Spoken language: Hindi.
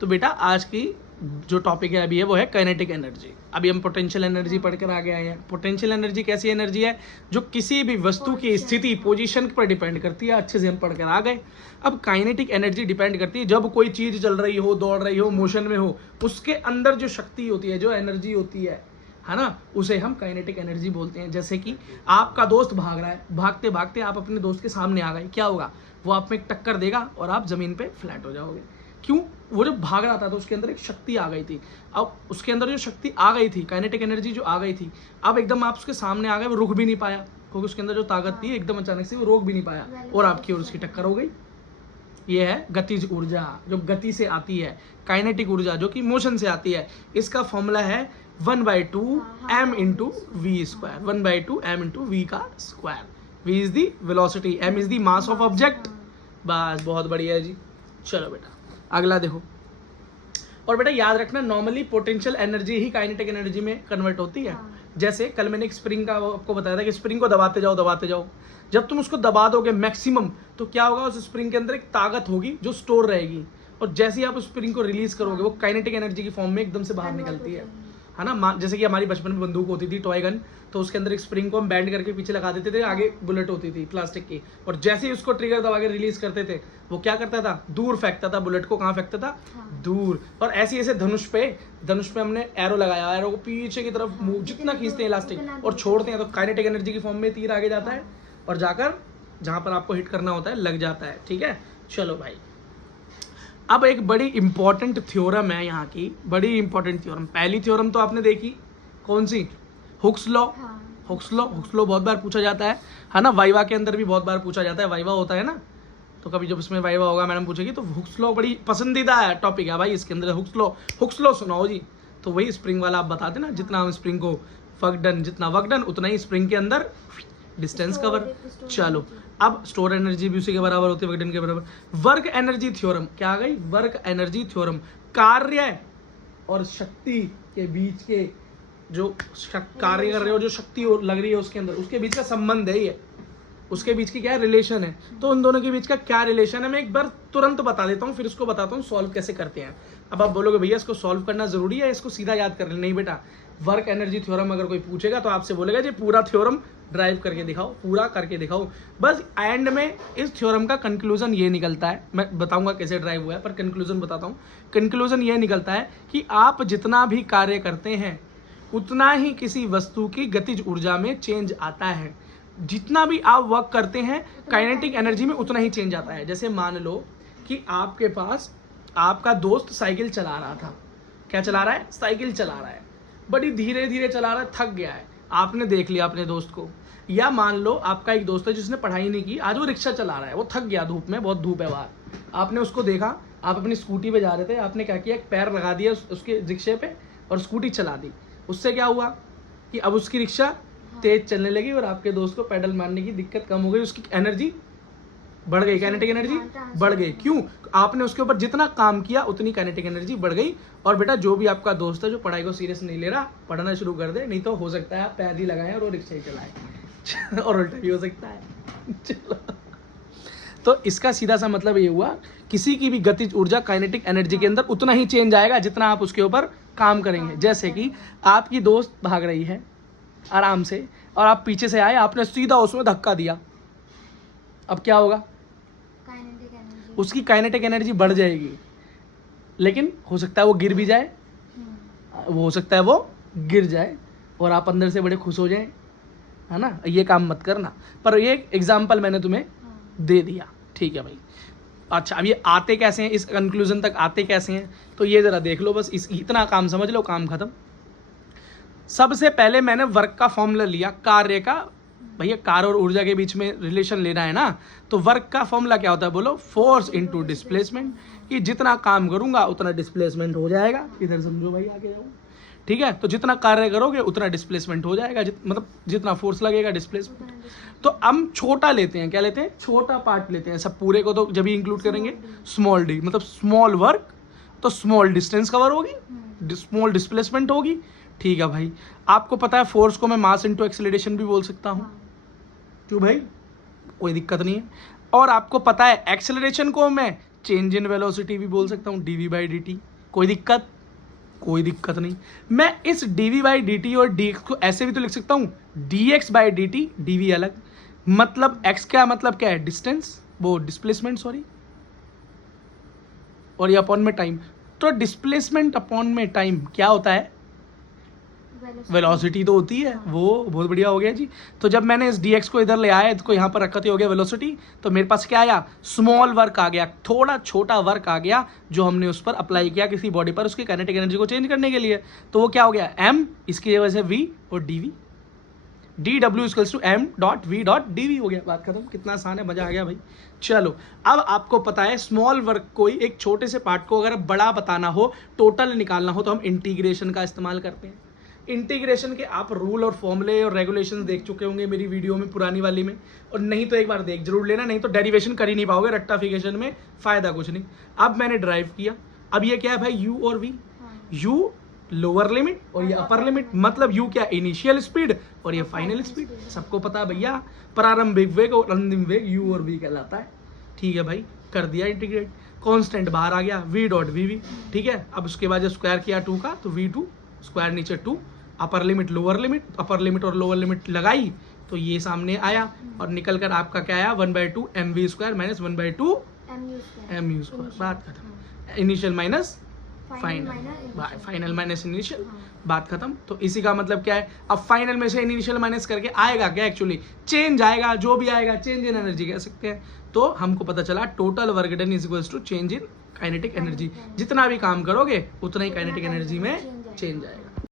तो बेटा आज की जो टॉपिक है अभी है वो है काइनेटिक एनर्जी। अभी हम पोटेंशियल एनर्जी पढ़कर आगे आए हैं। पोटेंशियल एनर्जी कैसी एनर्जी है? जो किसी भी वस्तु की स्थिति, पोजीशन पर डिपेंड करती है। अच्छे से हम पढ़कर आ गए। अब काइनेटिक एनर्जी डिपेंड करती है जब कोई चीज चल रही हो, दौड़ रही हो, मोशन में हो, उसके अंदर जो शक्ति होती है, जो एनर्जी होती है ना, उसे हम काइनेटिक एनर्जी बोलते हैं। जैसे कि आपका दोस्त भाग रहा है, भागते भागते आप अपने दोस्त के सामने आ गए, क्या होगा? वो आप में एक टक्कर देगा और आप जमीन पे फ्लैट हो जाओगे। क्यों? वो जब भाग रहा था तो उसके अंदर एक शक्ति आ गई थी। अब उसके अंदर जो शक्ति आ गई थी, काइनेटिक एनर्जी जो आ गई थी, अब एकदम आप उसके सामने आ गए, वो रुक भी नहीं पाया क्योंकि उसके अंदर जो ताकत थी एकदम अचानक से वो रोक भी नहीं पाया और आपकी और उसकी टक्कर हो गई। ये है गतिज ऊर्जा, जो गति से आती है। काइनेटिक ऊर्जा जो कि मोशन से आती है। इसका फॉर्मूला है 1/2 m into V square. 1/2 m into V का square. v is the velocity, m is the mass of object. बस, बहुत बढ़िया है जी। चलो बेटा अगला देखो। और बेटा याद रखना, नॉर्मली पोटेंशियल एनर्जी ही काइनेटिक एनर्जी में कन्वर्ट होती है। जैसे कल मैंने एक स्प्रिंग का आपको बताया था कि स्प्रिंग को दबाते जाओ दबाते जाओ। जब तुम उसको दबा दोगे मैक्सिमम, तो क्या होगा? उस स्प्रिंग के अंदर एक ताकत होगी जो स्टोर रहेगी, और जैसे ही आप उस स्प्रिंग को रिलीज करोगे वो काइनेटिक एनर्जी की फॉर्म में एकदम से बाहर निकलती है ना। जैसे कि हमारी बचपन में बंदूक होती थी, टॉय गन, तो उसके अंदर एक स्प्रिंग को हम बैंड करके पीछे लगा देते थे, आगे बुलेट होती थी प्लास्टिक की, और जैसे ही उसको ट्रिगर दबा के रिलीज करते थे, वो क्या करता था? दूर फेंकता था बुलेट को। कहाँ फेंकता था? दूर। और ऐसे ऐसे धनुष पे हमने एरो लगाया, एरो को पीछे की तरफ मूव जितना खींचते हैं इलास्टिक और छोड़ते हैं, तो काइनेटिक एनर्जी की फॉर्म में तीर आगे जाता है और जाकर जहां पर आपको हिट करना होता है लग जाता है। ठीक है, चलो भाई। अब एक बड़ी इंपॉर्टेंट थ्योरम है यहाँ की, बड़ी इंपॉर्टेंट थ्योरम। पहली थ्योरम तो आपने देखी, कौन सी? Hooke's law. हुक्स लॉ बहुत बार पूछा जाता है ना। वाइवा के अंदर भी बहुत बार पूछा जाता है। वाइवा होता है ना, तो कभी जब इसमें वाइवा होगा मैडम पूछेगी तो हुक्स लॉ बड़ी पसंदीदा है टॉपिक है भाई इसके अंदर। हुक्स लॉ सुनाओ जी। तो वही स्प्रिंग वाला आप बता देना, जितना हम स्प्रिंग को जितना वर्क डन उतना ही स्प्रिंग के अंदर डिस्टेंस कवर। चलो, अब स्टोर एनर्जी भी उसी के बराबर होती है, वर्क डन के बराबर। वर्क एनर्जी थ्योरम क्या आ गई? Work energy theorem. कार्य और शक्ति के बीच के जो कार्य कर रहे हो, जो शक्ति लग रही है उसके अंदर, उसके बीच का संबंध है ये, उसके बीच की क्या रिलेशन है। तो उन दोनों के बीच का क्या रिलेशन है मैं एक बार तुरंत बता देता हूँ, फिर इसको बताता हूँ सॉल्व कैसे करते हैं। अब आप बोलोगे भैया इसको सॉल्व करना जरूरी है, इसको सीधा याद कर लेना। नहीं बेटा, वर्क एनर्जी थ्योरम अगर कोई पूछेगा तो आपसे बोलेगा जी पूरा थ्योरम ड्राइव करके दिखाओ, पूरा करके दिखाओ। बस एंड में इस थ्योरम का कंक्लूजन ये निकलता है, मैं बताऊंगा कैसे ड्राइव हुआ है पर कंक्लूजन बताता हूँ। कंक्लूजन ये निकलता है कि आप जितना भी कार्य करते हैं उतना ही किसी वस्तु की गतिज ऊर्जा में चेंज आता है। जितना भी आप वर्क करते हैं काइनेटिक एनर्जी में उतना ही चेंज आता है। जैसे मान लो कि आपके पास आपका दोस्त साइकिल चला रहा था। क्या चला रहा है? साइकिल चला रहा है, बड़ी धीरे धीरे चला रहा है, थक गया है, आपने देख लिया अपने दोस्त को। या मान लो आपका एक दोस्त है जिसने पढ़ाई नहीं की, आज वो रिक्शा चला रहा है, वो थक गया धूप में, बहुत धूप है बाहर, आपने उसको देखा, आप अपनी स्कूटी पे जा रहे थे, आपने क्या किया? एक पैर लगा दिया उसके रिक्शे पे और स्कूटी चला दी। उससे क्या हुआ कि अब उसकी रिक्शा तेज चलने लगी और आपके दोस्त को पैडल मारने की दिक्कत कम हो गई, उसकी एनर्जी बढ़ गई, काइनेटिक एनर्जी बढ़ गई। क्यों? आपने उसके ऊपर जितना काम किया उतनी काइनेटिक एनर्जी बढ़ गई। और बेटा जो भी आपका दोस्त है जो पढ़ाई को सीरियस नहीं ले रहा, पढ़ना शुरू कर दे, नहीं तो हो सकता है आप पैर ही लगाएं और वो रिक्शा ही चलाए और उल्टा भी हो सकता है। चलो, तो इसका सीधा सा मतलब ये हुआ, किसी की भी गतिज ऊर्जा काइनेटिक एनर्जी के अंदर उतना ही चेंज आएगा जितना आप उसके ऊपर काम करेंगे। जैसे कि आपकी दोस्त भाग रही है आराम से और आप पीछे से आए, आपने सीधा उसमें धक्का दिया, अब क्या होगा? उसकी काइनेटिक एनर्जी बढ़ जाएगी, लेकिन हो सकता है वो गिर भी जाए, हो सकता है वो गिर जाए और आप अंदर से बड़े खुश हो जाएं, है ना। ये काम मत करना, पर ये एग्जाम्पल मैंने तुम्हें दे दिया। ठीक है भाई। अच्छा, अब ये आते कैसे हैं, इस कंक्लूजन तक आते कैसे हैं, तो ये जरा देख लो, बस इतना काम समझ लो, काम खत्म। सबसे पहले मैंने वर्क का फॉर्मूला लिया, कार्य का। भैया कार्य और ऊर्जा के बीच में रिलेशन लेना है ना, तो वर्क का फॉर्मूला क्या होता है? बोलो, फोर्स इनटू डिस्प्लेसमेंट। कि जितना काम करूंगा उतना डिस्प्लेसमेंट हो जाएगा। इधर समझो भाई, आगे जाओ। ठीक है, तो जितना कार्य करोगे उतना डिस्प्लेसमेंट हो जाएगा, मतलब जितना फोर्स लगेगा डिस्प्लेसमेंट। तो हम छोटा लेते हैं, क्या लेते हैं? छोटा पार्ट लेते हैं। सब पूरे को तो जब ही इंक्लूड करेंगे, स्मॉल डी, मतलब स्मॉल वर्क तो स्मॉल डिस्टेंस कवर होगी, स्मॉल डिस्प्लेसमेंट होगी। ठीक है भाई, आपको पता है फोर्स को मैं मास इनटू एक्सेलरेशन भी बोल सकता हूँ। क्यों भाई? कोई दिक्कत नहीं है। और आपको पता है एक्सेलरेशन को मैं चेंज इन वेलोसिटी भी बोल सकता हूँ, dv बाई dt। कोई दिक्कत? कोई दिक्कत नहीं। मैं इस dv बाई dt और dx को ऐसे भी तो लिख सकता हूँ, dx बाई dt, dv अलग। मतलब x का मतलब क्या है? डिस्टेंस, वो डिस्प्लेसमेंट सॉरी, और ये अपॉन में टाइम। तो डिस्प्लेसमेंट अपॉन में टाइम क्या होता है? वेलोसिटी तो होती है। वो बहुत बढ़िया हो गया जी। तो जब मैंने इस dx को इधर ले आया, इसको यहाँ पर रखा तो हो गया वेलोसिटी, तो मेरे पास क्या आया? स्मॉल वर्क आ गया, थोड़ा छोटा वर्क आ गया जो हमने उस पर अप्लाई किया किसी बॉडी पर उसकी काइनेटिक एनर्जी को चेंज करने के लिए। तो वो क्या हो गया? m, इसकी वजह से v और dv, dw equals to m dot v dot dv हो गया। बात खत्म। कितना आसान है, मजा आ गया भाई। चलो अब आपको पता है स्मॉल वर्क को, एक छोटे से पार्ट को अगर बड़ा बताना हो, टोटल निकालना हो, तो हम इंटीग्रेशन का इस्तेमाल करते हैं। इंटीग्रेशन के आप रूल और फॉर्मूले और रेगुलेशंस देख चुके होंगे मेरी वीडियो में, पुरानी वाली में, और नहीं तो एक बार देख जरूर लेना, नहीं तो डेरिवेशन कर ही नहीं पाओगे, रट्टाफिकेशन में फायदा कुछ नहीं। अब मैंने ड्राइव किया, अब ये क्या है भाई? u और v। u लोअर लिमिट और ये अपर लिमिट, मतलब u क्या? इनिशियल स्पीड और ये फाइनल स्पीड। सबको पता है भैया, प्रारंभिक वेग और अंतिम वेग u और v कहलाता है। ठीक है भाई, कर दिया इंटीग्रेट, कांस्टेंट बाहर आ गया v डॉट vv। ठीक है, अब उसके बाद जब स्क्वायर किया 2 का, तो v2 स्क्वायर नीचे 2, upper limit lower limit, upper limit और लोअर लिमिट लगाई तो ये सामने आया, और निकल कर आपका क्या आया? 1/2 mv square minus 1/2 mu square. बात खत्म। Initial minus final minus initial, बात खत्म। तो इसी का मतलब क्या है? अब फाइनल में से इनिशियल माइनस करके आएगा क्या? एक्चुअली चेंज आएगा, जो भी आएगा चेंज इन एनर्जी कह सकते हैं। तो हमको पता चला total work done is equals to change in kinetic energy. जितना भी काम करोगे उतना ही काइनेटिक एनर्जी में चेंज आएगा।